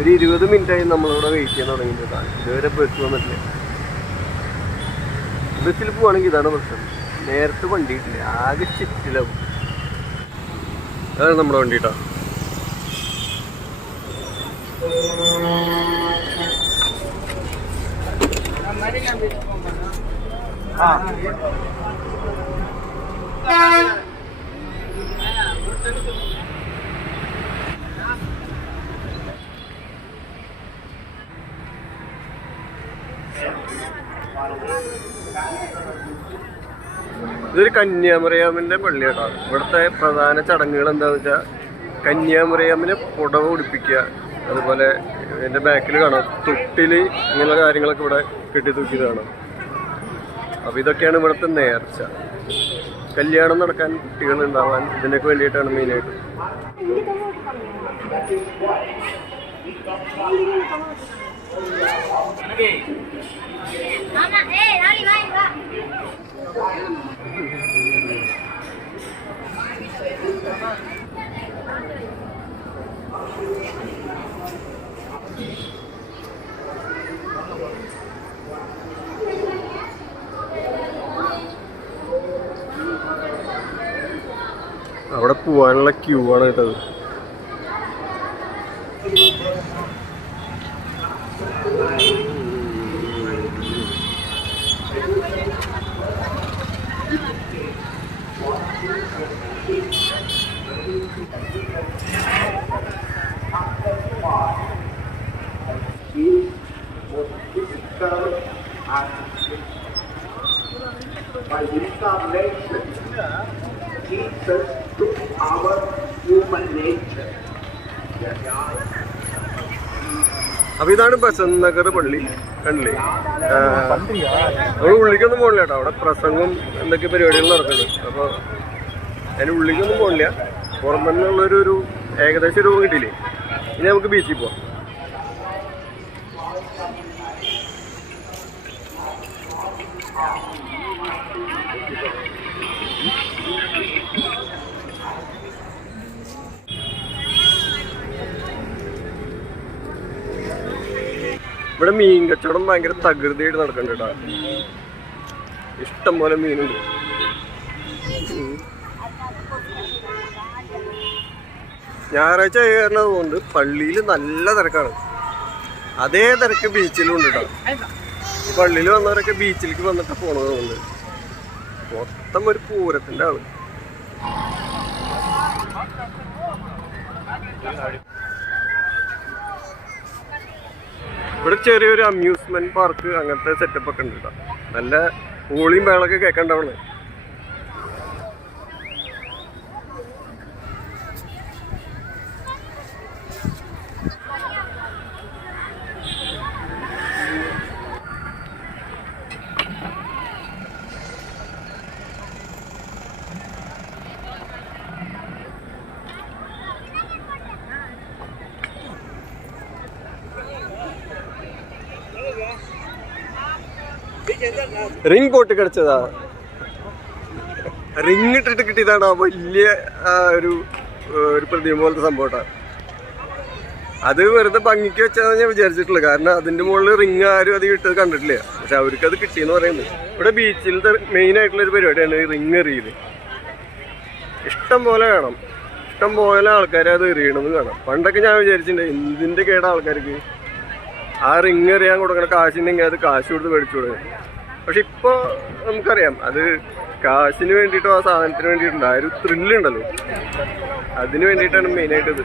ഒരു ഇരുപത് മിനിറ്റായി നമ്മളിവിടെ വെയിറ്റ് ചെയ്യാൻ തുടങ്ങിയിട്ടാണ് ഇതുവരെ ബസ് വന്നിട്ടില്ല. ബസ്സിൽ പോവാണെങ്കിൽ ഇതാണ് പ്രശ്നം. നേരത്തെ വണ്ടി കിട്ടില്ല ആകെ ചിറ്റിലാവും. അതാണ് നമ്മുടെ വണ്ടി കേട്ടോ ഇതൊരു കന്യാമറിയാമിന്റെ പള്ളി കേട്ടോ ഇവിടുത്തെ പ്രധാന ചടങ്ങുകൾ എന്താണെന്ന് വെച്ചാൽ കന്യാമറിയാമിനെ പുടവ ഉടുപ്പിക്കുക അതുപോലെ എന്റെ ബാക്കിൽ കാണാം. തൊട്ടിൽ ഇങ്ങനെയുള്ള കാര്യങ്ങളൊക്കെ ഇവിടെ കെട്ടി തൂക്കിയത് കാണാം. അപ്പോൾ ഇതൊക്കെയാണ് ഇവിടുത്തെ നേർച്ച. കല്യാണം നടക്കാൻ കുട്ടികൾ ഉണ്ടാവാൻ ഇതിനൊക്കെ വേണ്ടിയിട്ടാണ് മെയിനായിട്ട് Mama, eh, dale, va, va. അവിടെ പോവാനുള്ള ക്യൂ ആണ് കേട്ടത്. By incarnation, Jesus took our human nature. അപ്പൊ ഇതാണ് ബസന്ത് നഗർ പള്ളി. കണ്ടില്ലേ? നമ്മൾ ഉള്ളിക്കൊന്നും പോകണില്ല കേട്ടോ. അവിടെ പ്രസംഗം എന്തൊക്കെ പരിപാടികൾ നടക്കുന്നത് അപ്പൊ അതിന് ഉള്ളിക്കൊന്നും പോകണില്ല പുറമെന്നുള്ളൊരു ഒരു ഏകദേശം രൂപം കിട്ടിയില്ലേ? ഇനി നമുക്ക് ബീച്ചിൽ പോവാം. ഇവിടെ മീൻ കച്ചവടം ഭയങ്കര തകൃതിയായിട്ട് നടക്കുന്നുണ്ട് കേട്ടോ. ഇഷ്ടം പോലെ മീനുണ്ട്. ഞായറാഴ്ച കയറുന്നത് കൊണ്ട് പള്ളിയിൽ നല്ല തിരക്കാണ്. അതേ തിരക്ക് ബീച്ചിലും ഉണ്ട് കേട്ടോ. പള്ളിയിൽ വന്നവരൊക്കെ ബീച്ചിലേക്ക് വന്നിട്ട് പോണത് കൊണ്ട് മൊത്തം ഒരു പൂരത്തിന്റെ ആൾ. ഇവിടെ ചെറിയൊരു അമ്യൂസ്മെന്റ് പാർക്ക് അങ്ങനത്തെ സെറ്റപ്പ് ഒക്കെ ഉണ്ട് കേട്ടോ. നല്ല ഊളിയും വേളൊക്കെ കേൾക്കണ്ടാവണേ റിങ് പോട്ട് കിടച്ചതാ റിംഗ് ഇട്ടിട്ട് കിട്ടിയതാണ് വലിയ ഒരു ഒരു പ്രതിമ പോലത്തെ സംഭവം അത് വെറുതെ ഭംഗിക്ക് വെച്ചാന്ന് ഞാൻ വിചാരിച്ചിട്ടുള്ളൂ കാരണം അതിന്റെ മുകളിൽ റിംഗ് ആരും അത് കിട്ടിയത് കണ്ടിട്ടില്ല. പക്ഷെ അവർക്ക് അത് കിട്ടിയെന്ന് പറയുന്നത് ഇവിടെ ബീച്ചിലത്തെ മെയിൻ ആയിട്ടുള്ള ഒരു പരിപാടിയാണ് റിങ് എറിയൽ. ഇഷ്ടം പോലെ കാണാം ഇഷ്ടം പോലെ ആൾക്കാരെ അത് എറിയണമെന്ന് കാണാം. പണ്ടൊക്കെ ഞാൻ വിചാരിച്ചിട്ടുണ്ട് എന്തിന്റെ കേടാ ആൾക്കാർക്ക്? ആ റിംഗ് എറിയാൻ കൊടുക്കണ കാശിനെങ്കിൽ അത് കാശ് കൊടുത്ത് മേടിച്ചു കൊടുക്കണം പക്ഷെ ഇപ്പോൾ നമുക്കറിയാം അത് കാശിന് വേണ്ടിയിട്ടോ ആ സാധനത്തിന് വേണ്ടിയിട്ടുണ്ടോ ആ ഒരു ത്രില്ലുണ്ടല്ലോ അതിന് വേണ്ടിയിട്ടാണ് മെയിനായിട്ട് ഇത്.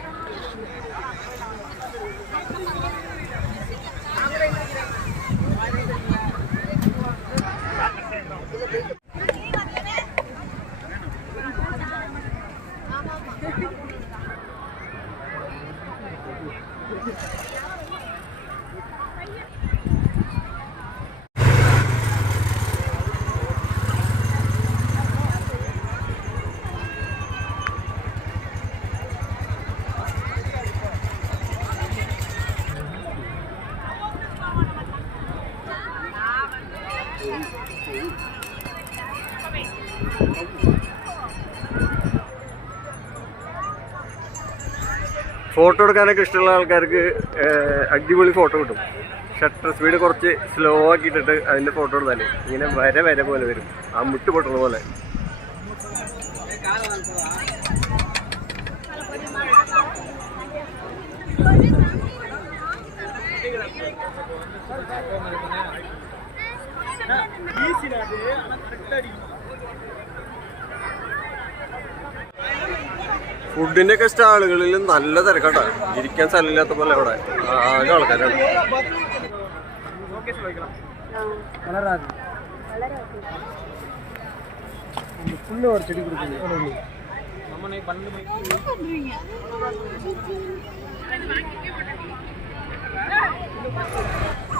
ഫോട്ടോ എടുക്കാനൊക്കെ ഇഷ്ടമുള്ള ആൾക്കാർക്ക് അടിപൊളി ഫോട്ടോ കിട്ടും. ഷട്ടർ സ്പീഡ് കുറച്ച് സ്ലോ ആക്കിയിട്ടിട്ട് അതിന്റെ ഫോട്ടോ എടുത്താലേ ഇങ്ങനെ വര വര പോലെ വരും. ആ മുട്ട് പൊട്ടുന്ന പോലെ. ഫുഡിന്റെ ഒക്കെ സ്റ്റാളുകളിൽ നല്ല തിരക്കട്ടെ. ഇരിക്കാൻ സ്ഥലമില്ലാത്ത പോലെ അവിടെ. ആകെ ആൾക്കാരാണ്.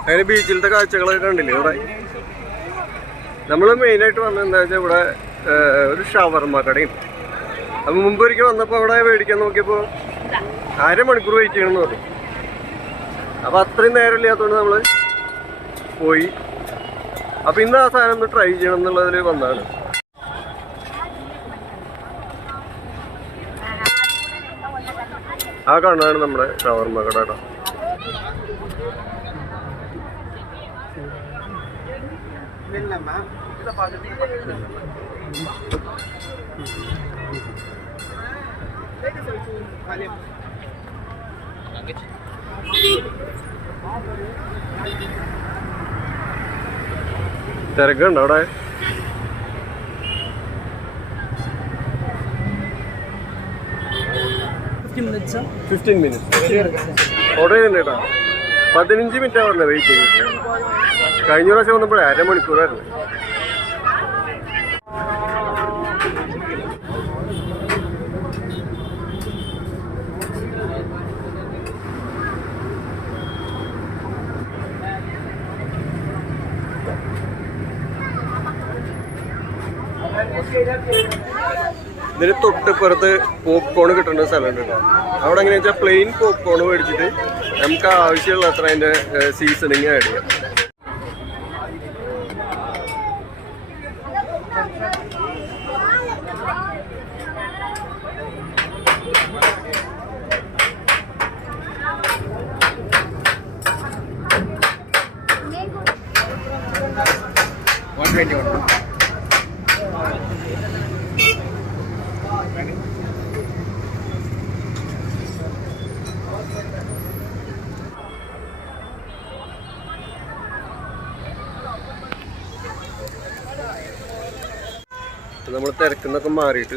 അങ്ങനെ ബീച്ചിലത്തെ കാഴ്ചകളൊക്കെ കണ്ടില്ലേ ഇവിടെ? നമ്മൾ മെയിനായിട്ട് വന്നത് എന്താ വെച്ചാൽ ഇവിടെ ഒരു ഷവർമ്മ കടയുണ്ട് അപ്പൊ മുമ്പ് ഒരിക്കൽ വന്നപ്പോൾ അവിടെ മേടിക്കാൻ നോക്കിയപ്പോൾ അരമണിക്കൂർ വെയിറ്റ് ചെയ്യണം എന്ന് പറഞ്ഞു. അപ്പൊ അത്രയും നേരം ഇല്ലാത്തതുകൊണ്ട് നമ്മൾ പോയി. അപ്പൊ ഇന്ന് ആ സാധനം ഒന്ന് ട്രൈ ചെയ്യണം എന്നുള്ളതിൽ വന്നതാണ്. ആ കാണാണ് നമ്മുടെ ഷവർമ്മ കട കേട്ടോ. തിരക്കുണ്ടോ അവിടെ. ഫിഫ്റ്റീൻ മിനിറ്റ്സ് ഓർഡർ ചെയ്തിട്ടുണ്ട് കേട്ടോ. പതിനഞ്ച് മിനിറ്റ് പറഞ്ഞത്. വെയിറ്റ് ചെയ്യുന്നത് കഴിഞ്ഞ പ്രാവശ്യം വന്നപ്പോഴേ അരമണിക്കൂറായിരുന്നു. ഇതിന് തൊട്ടിപ്പുറത്ത് പോപ്കോൺ കിട്ടുന്ന സ്ഥലമുണ്ട് കേട്ടോ. അവിടെ എങ്ങനെയാ വെച്ചാൽ പ്ലെയിൻ പോപ്കോൺ മേടിച്ചിട്ട് നമുക്ക് ആവശ്യമുള്ള അത്ര അതിന്റെ സീസണിങ് ആഡ് നമ്മൾ തിരക്കുന്നൊക്കെ മാറിയിട്ട്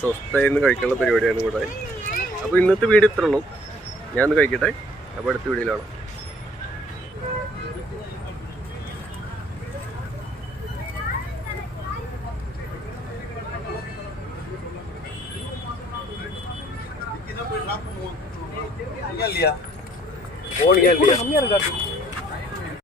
സ്വസ്ഥയെന്ന് കഴിക്കാനുള്ള പരിപാടിയാണ് ഇവിടെ. അപ്പോൾ ഇന്നത്തെ വീട് ഇത്ര ഉള്ളൂ. ഞാൻ ഒന്ന് കഴിക്കട്ടെ. അപ്പോൾ അടുത്ത വീഡിയോയിലാണ് ഫോൺ ചെയ്യാൻ